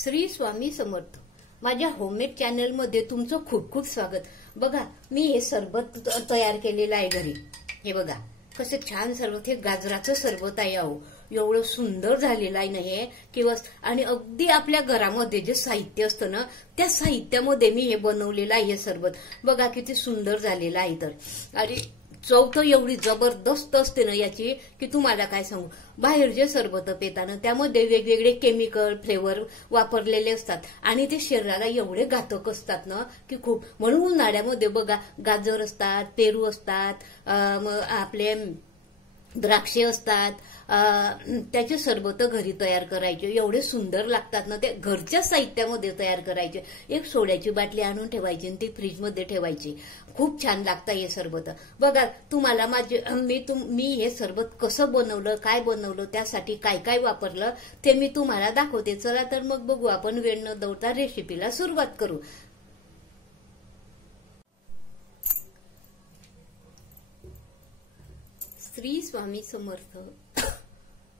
श्री स्वामी समर्थ। माझ्या homemade channel मध्ये तुमचं खूप खूप स्वागत। बघा मी हे सरबत तयार केलेलं आहे घरी। हे बघा कसं छान सरबत, हे गाजराचं सरबत आहे। अहो एवढं सुंदर झालेलं आहे ना हे, किंवा आणि अगदी आपल्या घरामध्ये जे साहित्य असतं ना त्या साहित्यामध्ये मी हे बनवलेलं आहे हे सरबत। बघा किती सुंदर झालेलं आहे। तर आणि चव तर एवढी जबरदस्त असते ना याची की तुम्हाला काय सांगू। बाहेर जे सरबत पिताना त्यामध्ये वेगवेगळे केमिकल फ्लेवर वापरलेले असतात आणि ते शरीराला एवढे घातक असतात ना की खूप। म्हणून उन्हाळ्यामध्ये बघा गाजर असतात, पेरू असतात, आपले द्राक्षे असतात, त्याचे सरबत घरी तयार करायचे। एवढे सुंदर लागतात ना ते, घरच्या साहित्यामध्ये तयार करायचे। एक सोड्याची बाटली आणून ठेवायची आणि ती फ्रीजमध्ये ठेवायची। खूप छान लागतं हे सरबत। बघा तुम्हाला मी हे सरबत कसं बनवलं, काय बनवलं, त्यासाठी काय काय वापरलं ते मी तुम्हाला दाखवते। चला तर मग बघू आपण वेळ न दवडता रेसिपीला सुरुवात करू। श्री स्वामी समर्थ।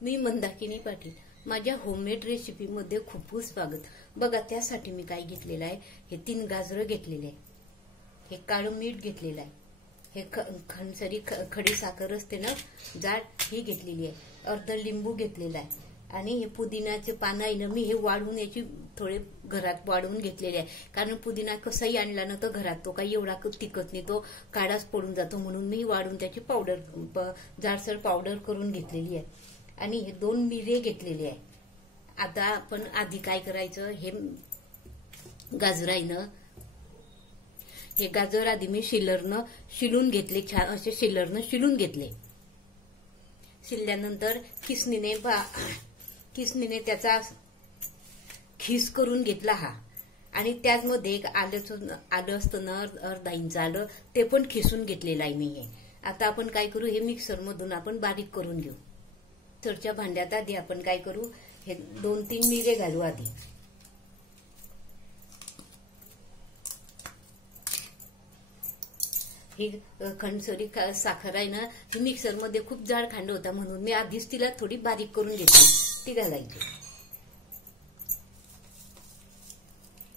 मी मंदाकिनी पाटील, माझ्या होममेड रेसिपी मध्ये खूप खूप स्वागत। बघा त्यासाठी मी काय घेतलेलं आहे, हे 3 गाजरं घेतलेले आहे, हे काळं मीठ घेतलेलं आहे, हे खणसरी खडी साखर असते ना जाड, ही घेतलेली आहे, अर्ध लिंबू घेतलेला आहे आणि हे पुदिनाचे पानं आहे ना मी हे वाढवून याची थोडे घरात वाढवून घेतलेले आहे। कारण पुदिना कसाही आणला ना तर घरात तो काही एवढा टिकत नाही, तो काळाच पडून जातो। म्हणून मी वाढवून त्याची पावडर जाडसर पावडर करून घेतलेली आहे। आणि हे 2 मिरे घेतलेले आहे। आता आपण आधी काय करायचं, हे गाजर आहे ना, हे गाजर आधी मी शिलरनं शिलून घेतले, छान असे शिलरनं शिलून घेतले। शिलल्यानंतर किसनीने त्याचा खीस करून घेतला हा। आणि त्याचमध्ये एक आलं असतं ना, अर्धा इंच आलं, ते पण खिसून घेतलेलं आहे मी हे। आता आपण काय करू, हे मिक्सर मधून आपण बारीक करून घेऊ। मिक्सरच्या भांड्यात आधी आपण काय करू, हे 2-3 मिरे घालू आधी। ही खणसरी साखर आहे ना, ही मिक्सर मध्ये खूप जाड खांड होता म्हणून मी आधीच तिला थोडी बारीक करून घेतली, ती घालायची।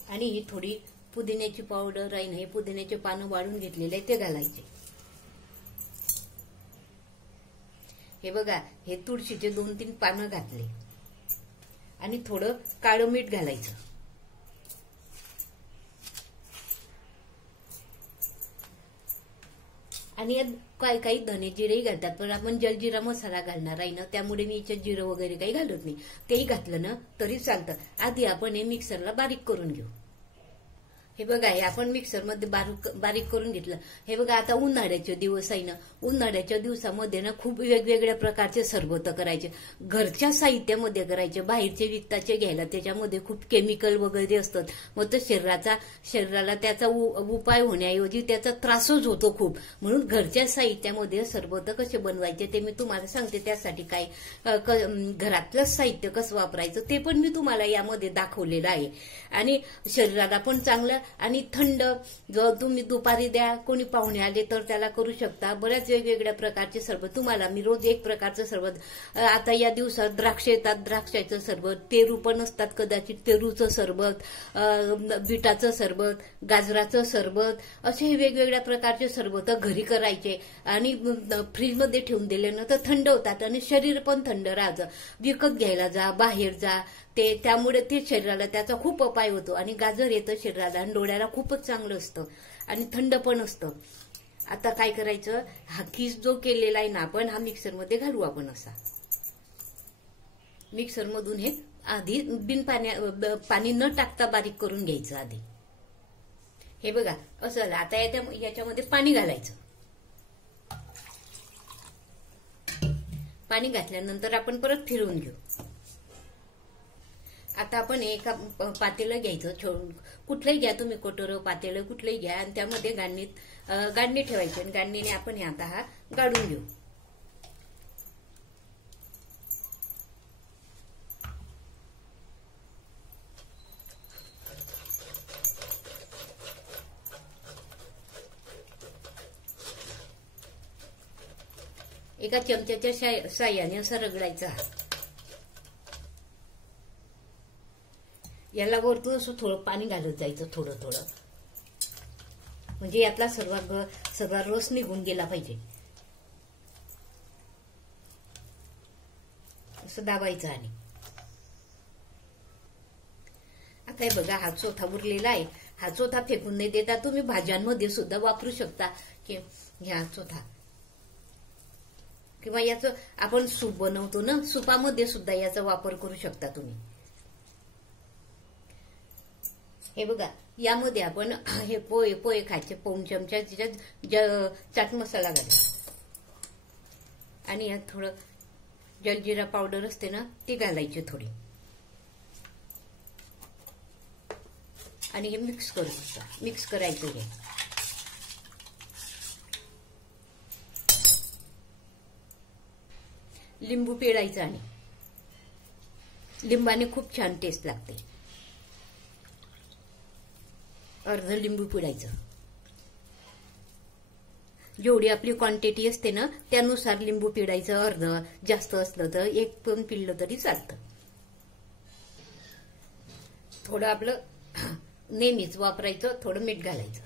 आणि ही थोडी पुदिन्याची पावडर आहे ना, हे पुदिन्याचे पानं वाळून घेतलेले आहे ते घालायचे। हे बघा हे तुळशीचे 2-3 पानं घातले आणि थोडं काळं मीठ घालायचं। आणि काही काही धने जिरेही घालतात, पण आपण जलजिरा मसाला घालणार आहे ना त्यामुळे मी याच्यात जिरं वगैरे काही घालत नाही। तेही घातलं ना तरी चालतं। आधी आपण हे मिक्सरला बारीक करून घेऊ। हे बघा हे आपण मिक्सर मध्ये बारीक करून घेतलं। हे बघा आता उन्हाळ्याचे दिवस आहे ना, उन्हाळ्याच्या दिवसामध्ये ना खूप वेगवेगळ्या प्रकारचे सरबत करायचे, घरच्या साहित्यामध्ये करायचे। बाहेरचे विकताचे घ्यायला त्याच्यामध्ये खूप केमिकल वगैरे असतात, मग तो शरीराला त्याचा उपाय होण्याऐवजी त्याचा त्रासच होतो खूप। म्हणून घरच्या साहित्यामध्ये सरबत कसे बनवायचे ते मी तुम्हाला सांगते। त्यासाठी काय घरातलं साहित्य कसं वापरायचं ते पण मी तुम्हाला यामध्ये दाखवलेलं आहे। आणि शरीराला पण चांगलं आणि थंड, जर तुम्ही दुपारी द्या, कोणी पाहुणे आले तर त्याला करू शकता। बऱ्याच वेगवेगळ्या प्रकारचे सरबत तुम्हाला मी रोज एक प्रकारचं सरबत, आता या दिवसात द्राक्ष येतात, द्राक्षाचं सरबत, पेरू पण असतात कदाचित, पेरूचं सरबत, बीटाचं सरबत, गाजराचं सरबत, असे वेगवेगळ्या प्रकारचे सरबत घरी करायचे आणि फ्रीजमध्ये ठेवून दिले ना तर थंड होतात आणि शरीर पण थंड राहतं। विकत घ्यायला जा, बाहेर जा, त्यामुळे ते शरीराला त्याचा खूप उपाय होतो। आणि गाजर येतं शरीराला आणि डोळ्याला खूपच चांगलं असतं आणि थंड पण असतं। आता काय करायचं, हा खीस जो केलेला आहे ना आपण, हा मिक्सर मध्ये घालू आपण असा। मिक्सर मधून हे आधी पाणी न टाकता बारीक करून घ्यायचं आधी। हे बघा असं। आता याच्यामध्ये पाणी घालायचं। पाणी घातल्यानंतर आपण परत फिरवून घेऊ। आता आपण एका पातेलं घ्यायचं, कुठलंही घ्या तुम्ही, कटोरं पातेलं कुठलंही घ्या, आणि त्यामध्ये गाडणी ठेवायची आणि गाडणीने आपण आता हा गाळून घेऊ। एका चमच्याच्या साह्याने असं रगडायचं। याला वरतून असं थोडं पाणी घालत जायचं, थोडं थोडं, म्हणजे यातला सगळा रस निघून गेला पाहिजे. असं दाबायचं. आणि आता हे बघा, हा चोथा उरलेला आहे. हा चोथा फेकून नाही देता, तुम्ही भाज्यांमध्ये सुद्धा वापरू शकता की ह्या चोथा, किंवा याचं आपण सूप बनवतो ना, सुपामध्ये सुद्धा याचा वापर करू शकता तुम्ही. हे बघा, यामध्ये आपण हे पोहे खायचे, पाऊण चमचा त्याच्यात चाट मसाला घालायचा, आणि यात थोडं जलजिरा पावडर असते ना, ती घालायची थोडी, आणि हे मिक्स करायचं. हे लिंबू पिळायचं, आणि लिंबाने खूप छान टेस्ट लागते. अर्ध लिंबू पिळायचं. जेवढी आपली क्वांटिटी असते ना त्यानुसार लिंबू पिळायचं. अर्ध, जास्त असलं तर 1 पण पिळलं तरी चालतं. थोडं आपलं नेहमीच वापरायचं, थोडं मीठ घालायचं.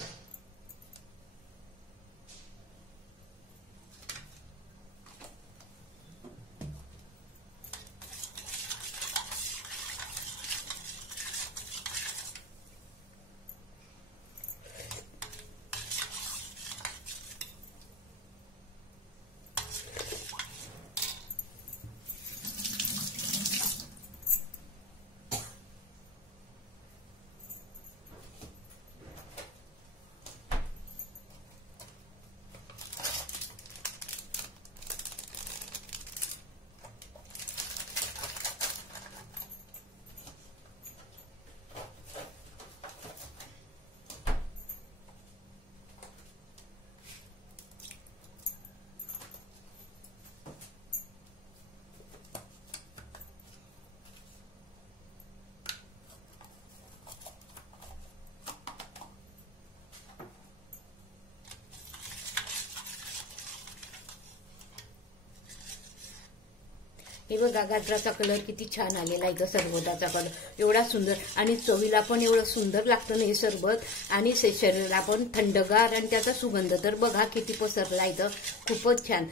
हे बघा, गाजराचा कलर किती छान आलेला आहे. सरबताचा कलर एवढा सुंदर, आणि चवीला पण एवढं सुंदर लागतं ना हे सरबत, आणि शरीराला पण थंडगार, आणि त्याचा सुगंध तर बघा किती पसरला आहे, खूपच छान.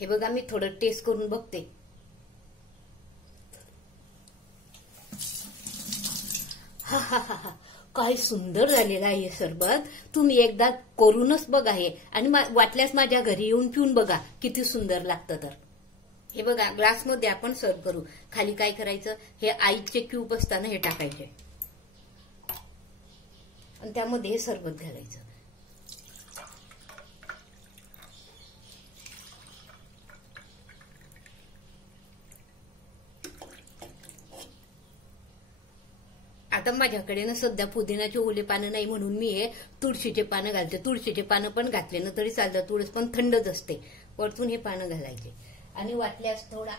हे बघा, मी थोडं टेस्ट करून बघते. हा हा हा हा, काय सुंदर झालेलं आहे हे सरबत. तुम्ही एकदा करूनच बघा हे, आणि वाटल्यास माझ्या घरी येऊन पिऊन बघा किती सुंदर लागतं. तर हे बघा, ग्लासमध्ये आपण सर्व करू. खाली काय करायचं, हे आईचे क्यूब असताना हे टाकायचे, आणि त्यामध्ये हे सरबत घालायचं. आता माझ्याकडे ना सध्या पुदिनाचे ओले पानं नाही, म्हणून मी हे तुळशीचे पानं घालते. तुळशीचे पानं पण घातले ना तरी चालतं, तुळस पण थंडच असते. वरतून हे पानं घालायचे, आणि वाटल्यास थोडा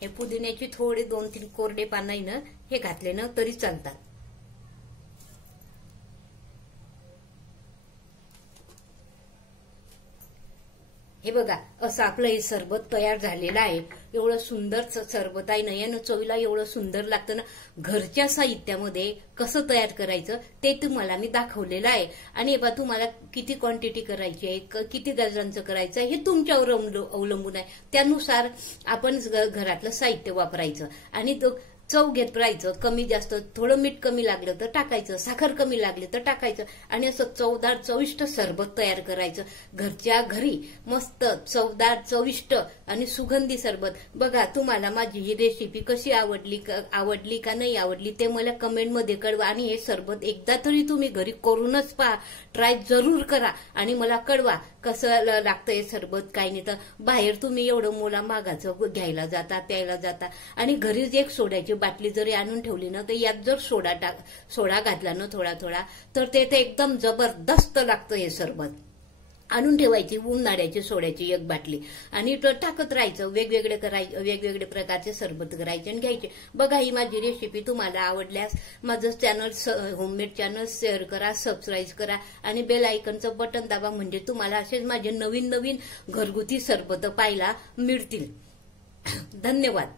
हे पुदिन्याची थोडे 2-3 कोरडे पानं आहे ना, हे घातले ना तरी चालतात. हे बघा, असं आपलं हे सरबत तयार झालेलं आहे. एवढं सुंदर सरबत आहे ना, यानं चवीला एवढं सुंदर लागतं ना. घरच्या साहित्यामध्ये कसं तयार करायचं ते तुम्हाला मी दाखवलेलं आहे. आणि हे बघा, तुम्हाला किती क्वांटिटी करायची आहे, किती गजरांचं करायचं हे तुमच्यावर अवलंबून आहे. त्यानुसार आपण घरातलं साहित्य वापरायचं, आणि चव घेत राहायचं. कमी जास्त, थोडं मीठ कमी लागलं तर टाकायचं, साखर कमी लागली तर टाकायचं, आणि असं चवदार चविष्ट सरबत तयार करायचं घरच्या घरी. मस्त चवदार चविष्ट आणि सुगंधी सरबत. बघा, तुम्हाला माझी ही रेसिपी कशी आवडली का नाही आवडली ते मला कमेंटमध्ये कळवा. आणि हे सरबत एकदा तरी तुम्ही घरी करूनच पहा, ट्राय जरूर करा, आणि मला कळवा कसं लागतं हे सरबत. काही नाही तर बाहेर तुम्ही एवढं मोला मागाचं घ्यायला जाता, प्यायला जाता, आणि घरीच एक सोड्याची बाटली जरी आणून ठेवली ना, तर यात जर सोडा घातला ना थोडा थोडा, तर ते एकदम जबरदस्त लागतं हे सरबत. आणून ठेवायची उन्हाळ्याची सोड्याची एक बाटली, आणि टाकत राहायचं. वेगवेगळे प्रकारचे सरबत करायचे आणि घ्यायचे. बघा, ही माझी रेसिपी तुम्हाला आवडल्यास माझं चॅनल होममेड चॅनल शेअर करा, सबस्क्राईब करा, आणि बेल आयकॉनचं बटन दाबा, म्हणजे तुम्हाला असेच माझे नवीन नवीन घरगुती सरबत पाहायला मिळतील. धन्यवाद.